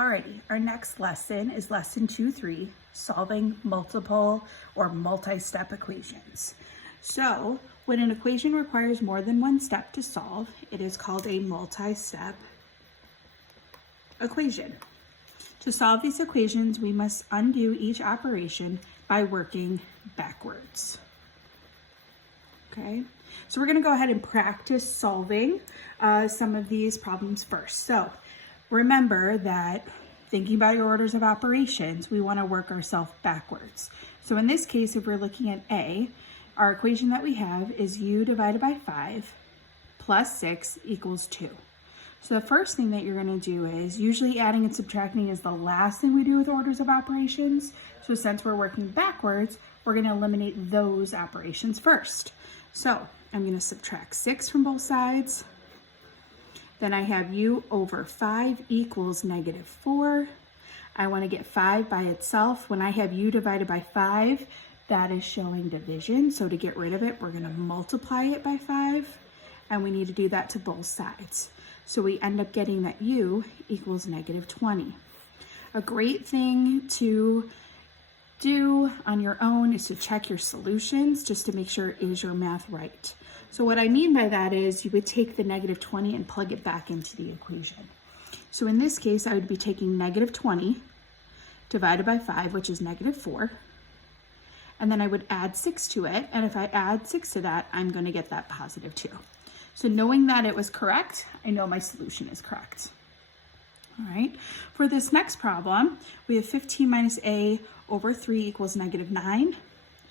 Alrighty, our next lesson is lesson 2-3, solving multiple or multi-step equations. So when an equation requires more than one step to solve, it is called a multi-step equation. To solve these equations, we must undo each operation by working backwards. Okay, so we're going to go ahead and practice solving some of these problems first. So remember that thinking about your orders of operations, we want to work ourselves backwards. So in this case, if we're looking at A, our equation that we have is u divided by 5 plus 6 equals 2. So the first thing that you're going to do is, usually adding and subtracting is the last thing we do with orders of operations. So since we're working backwards, we're going to eliminate those operations first. So I'm going to subtract 6 from both sides. Then I have u over 5 equals negative 4. I want to get 5 by itself. When I have u divided by 5, that is showing division. So to get rid of it, we're going to multiply it by 5. And we need to do that to both sides. So we end up getting that u equals negative 20. A great thing to do on your own is to check your solutions just to make sure is your math right. So what I mean by that is you would take the negative 20 and plug it back into the equation. So in this case, I would be taking negative 20 divided by 5, which is negative 4. And then I would add 6 to it. And if I add 6 to that, I'm going to get that positive 2. So knowing that it was correct, I know my solution is correct. All right, for this next problem, we have 15 minus a over 3 equals negative 9.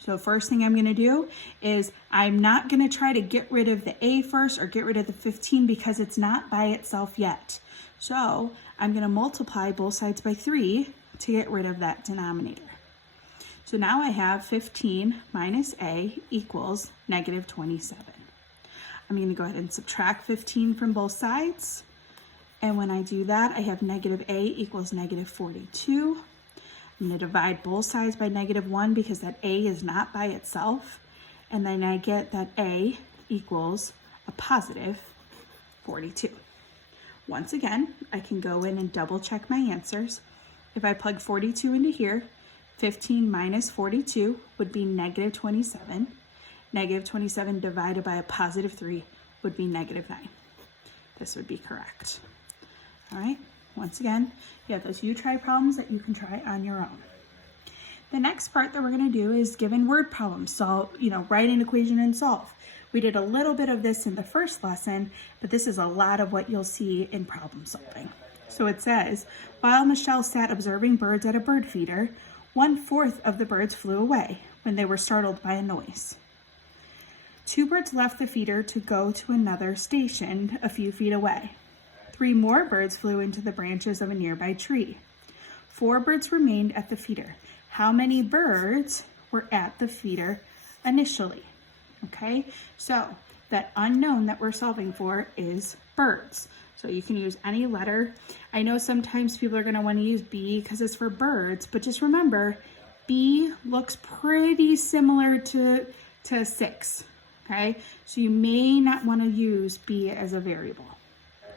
So first thing I'm going to do is I'm not going to try to get rid of the a first or get rid of the 15 because it's not by itself yet. So I'm going to multiply both sides by 3 to get rid of that denominator. So now I have 15 minus a equals negative 27. I'm going to go ahead and subtract 15 from both sides. And when I do that, I have negative a equals negative 42. I'm going to divide both sides by negative 1 because that a is not by itself. And then I get that a equals a positive 42. Once again, I can go in and double check my answers. If I plug 42 into here, 15 minus 42 would be negative 27. Negative 27 divided by a positive 3 would be negative 9. This would be correct. All right, once again, you have those U-try problems that you can try on your own. The next part that we're going to do is given word problems. So, write an equation and solve. We did a little bit of this in the first lesson, but this is a lot of what you'll see in problem solving. So it says, while Michelle sat observing birds at a bird feeder, 1/4 of the birds flew away when they were startled by a noise. 2 birds left the feeder to go to another station a few feet away. 3 more birds flew into the branches of a nearby tree. 4 birds remained at the feeder. How many birds were at the feeder initially? Okay, so that unknown that we're solving for is birds. So you can use any letter. I know sometimes people are going to want to use B because it's for birds, but just remember, B looks pretty similar to 6. Okay, so you may not want to use B as a variable.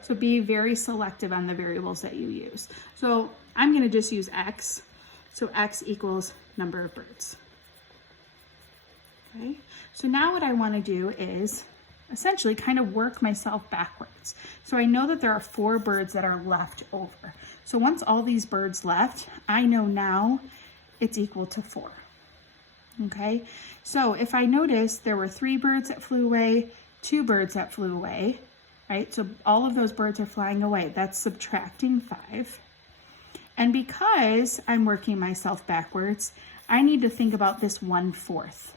So be very selective on the variables that you use. So I'm going to just use X. So X equals number of birds. Okay, so now what I want to do is essentially kind of work myself backwards. So I know that there are 4 birds that are left over. So once all these birds left, I know now it's equal to 4. Okay, so if I notice there were 3 birds that flew away, 2 birds that flew away, right? So all of those birds are flying away. That's subtracting 5. And because I'm working myself backwards, I need to think about this 1/4.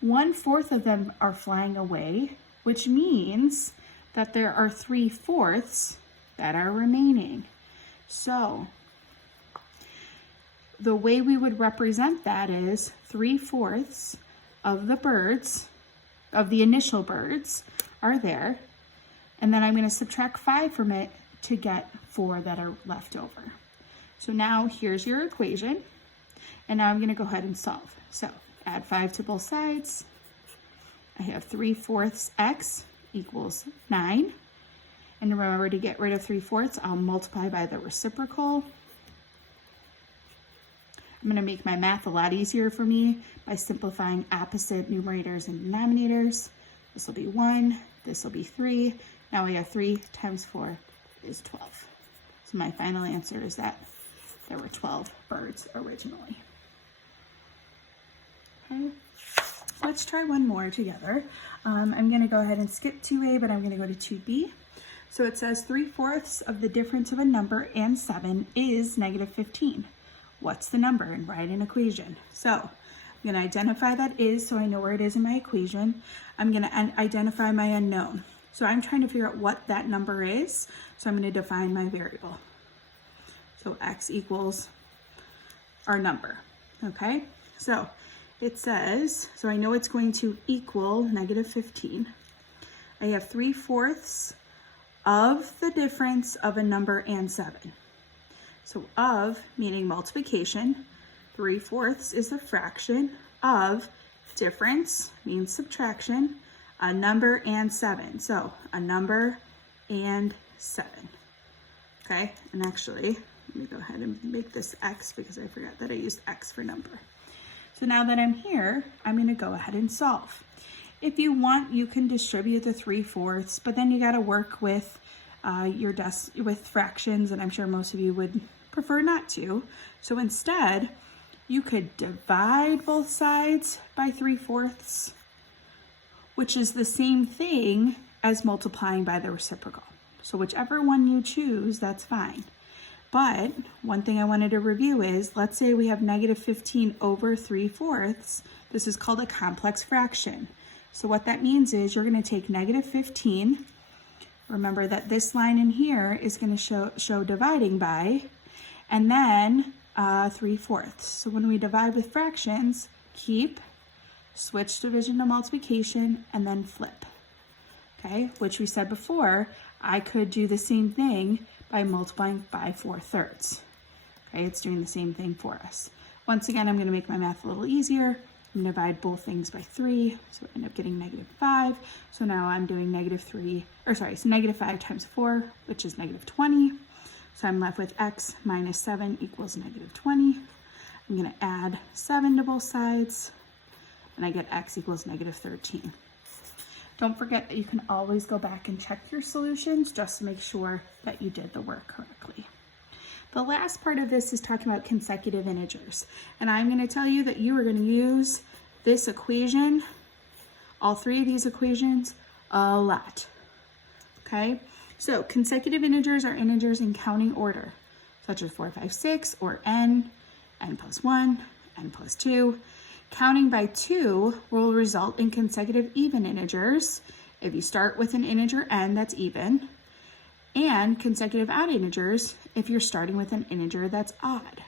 1/4 of them are flying away, which means that there are 3/4 that are remaining. So the way we would represent that is 3/4 of the birds, of the initial birds, are there. And then I'm going to subtract 5 from it to get 4 that are left over. So now here's your equation. And now I'm going to go ahead and solve. So add 5 to both sides. I have 3/4 x equals 9. And remember, to get rid of 3/4, I'll multiply by the reciprocal. I'm going to make my math a lot easier for me by simplifying opposite numerators and denominators. This will be 1, this will be 3. Now we have 3 times 4 is 12. So my final answer is that there were 12 birds originally. Okay, let's try one more together. I'm going to go ahead and skip 2a, but I'm going to go to 2b. So it says 3/4 of the difference of a number and 7 is -15. What's the number? And write an equation. So I'm going to identify that is, so I know where it is in my equation. I'm going to identify my unknown. So I'm trying to figure out what that number is. So I'm going to define my variable. So x equals our number. Okay, so it says, so I know it's going to equal -15. I have 3/4 of the difference of a number and 7. So of, meaning multiplication, 3/4 is a fraction of difference, means subtraction, a number and 7. So a number and 7. Okay, and actually, let me go ahead and make this x because I forgot that I used x for number. So now that I'm here, I'm going to go ahead and solve. If you want, you can distribute the 3/4, but then you got to work with with fractions, and I'm sure most of you would prefer not to. So instead, you could divide both sides by 3/4, which is the same thing as multiplying by the reciprocal. So whichever one you choose, that's fine. But one thing I wanted to review is, let's say we have -15 over 3/4. This is called a complex fraction. So what that means is you're going to take -15. Remember that this line in here is going to show dividing by, and then 3/4. So when we divide with fractions, keep, switch division to multiplication, and then flip. Okay, which we said before, I could do the same thing by multiplying by 4/3. Okay, it's doing the same thing for us. Once again, I'm going to make my math a little easier. I'm going to divide both things by 3, so I end up getting -5. So now I'm doing -5 times 4, which is -20. So I'm left with x minus 7 equals -20. I'm going to add 7 to both sides, and I get x equals -13. Don't forget that you can always go back and check your solutions just to make sure that you did the work correctly. The last part of this is talking about consecutive integers. And I'm going to tell you that you are going to use this equation, all three of these equations, a lot. Okay? So consecutive integers are integers in counting order, such as 4, 5, 6, or n plus 1, n plus 2. Counting by 2 will result in consecutive even integers if you start with an integer n that's even, and consecutive odd integers if you're starting with an integer that's odd.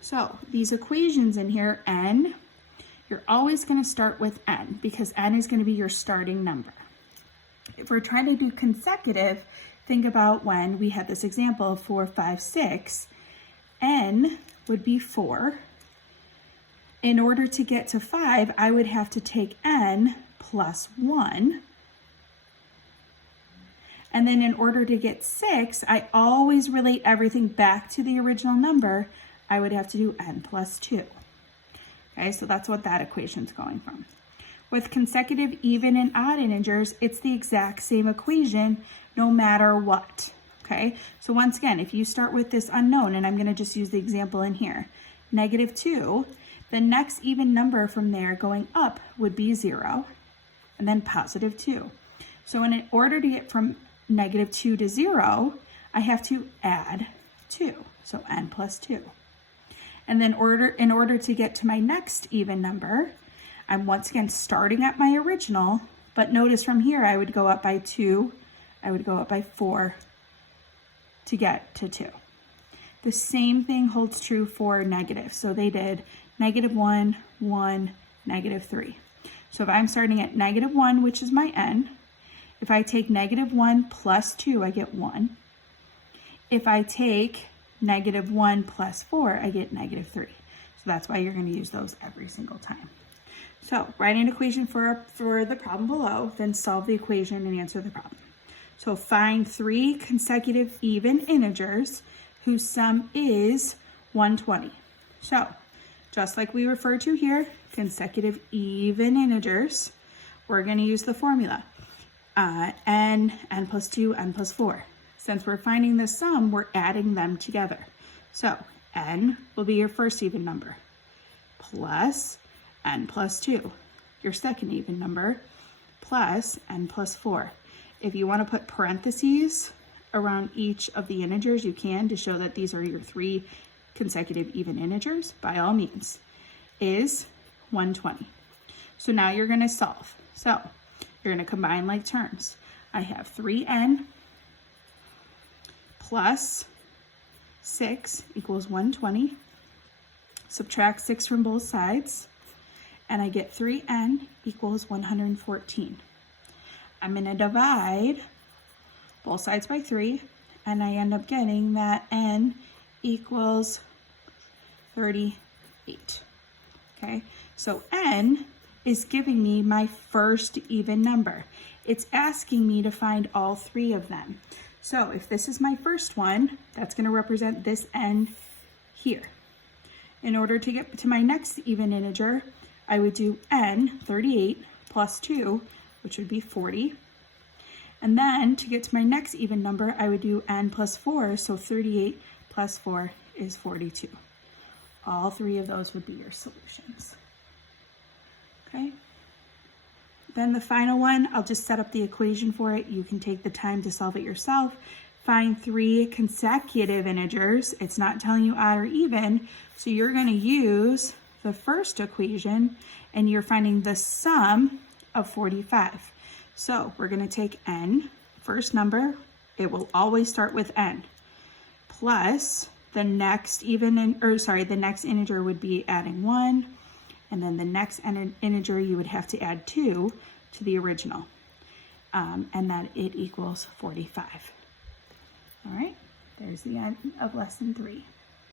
So these equations in here, n, you're always going to start with n because n is going to be your starting number. If we're trying to do consecutive, think about when we had this example of 4, 5, 6, n would be 4. In order to get to 5, I would have to take n plus 1. And then in order to get 6, I always relate everything back to the original number. I would have to do n plus 2. Okay, so that's what that equation's going from. With consecutive even and odd integers, it's the exact same equation no matter what. Okay, so once again, if you start with this unknown, and I'm going to just use the example in here, -2, the next even number from there going up would be 0, and then +2. So in order to get from -2 to 0, I have to add 2, so n plus 2. And then in order to get to my next even number, I'm once again starting at my original, but notice from here I would go up by 2, I would go up by 4 to get to 2. The same thing holds true for negative. So they did -1, 1, -3. So if I'm starting at -1, which is my n, if I take -1 plus 2, I get 1. If I take -1 plus 4, I get -3. So that's why you're going to use those every single time. So write an equation for the problem below, then solve the equation and answer the problem. So find 3 consecutive even integers whose sum is 120. So just like we refer to here, consecutive even integers, we're going to use the formula. N plus 2, n plus 4. Since we're finding the sum, we're adding them together. So n will be your first even number, plus n plus 2, your second even number, plus n plus 4. If you want to put parentheses around each of the integers, you can, to show that these are your 3 consecutive even integers, by all means, is 120. So now you're going to solve. So you're going to combine like terms. I have 3n plus 6 equals 120. Subtract 6 from both sides, and I get 3n equals 114. I'm going to divide both sides by 3, and I end up getting that n equals 38. Okay, so n is giving me my first even number. It's asking me to find all 3 of them. So if this is my first one, that's going to represent this n here. In order to get to my next even integer, I would do n, 38, plus 2, which would be 40. And then to get to my next even number, I would do n plus 4, so 38 plus 4 is 42. All 3 of those would be your solutions. Okay? Then the final one, I'll just set up the equation for it. You can take the time to solve it yourself. Find 3 consecutive integers. It's not telling you odd or even, so you're going to use the first equation, and you're finding the sum of 45. So we're going to take n, first number, it will always start with n, plus the next the next integer would be adding 1, and then the next integer you would have to add 2 to the original, and that it equals 45. All right, there's the end of lesson 3.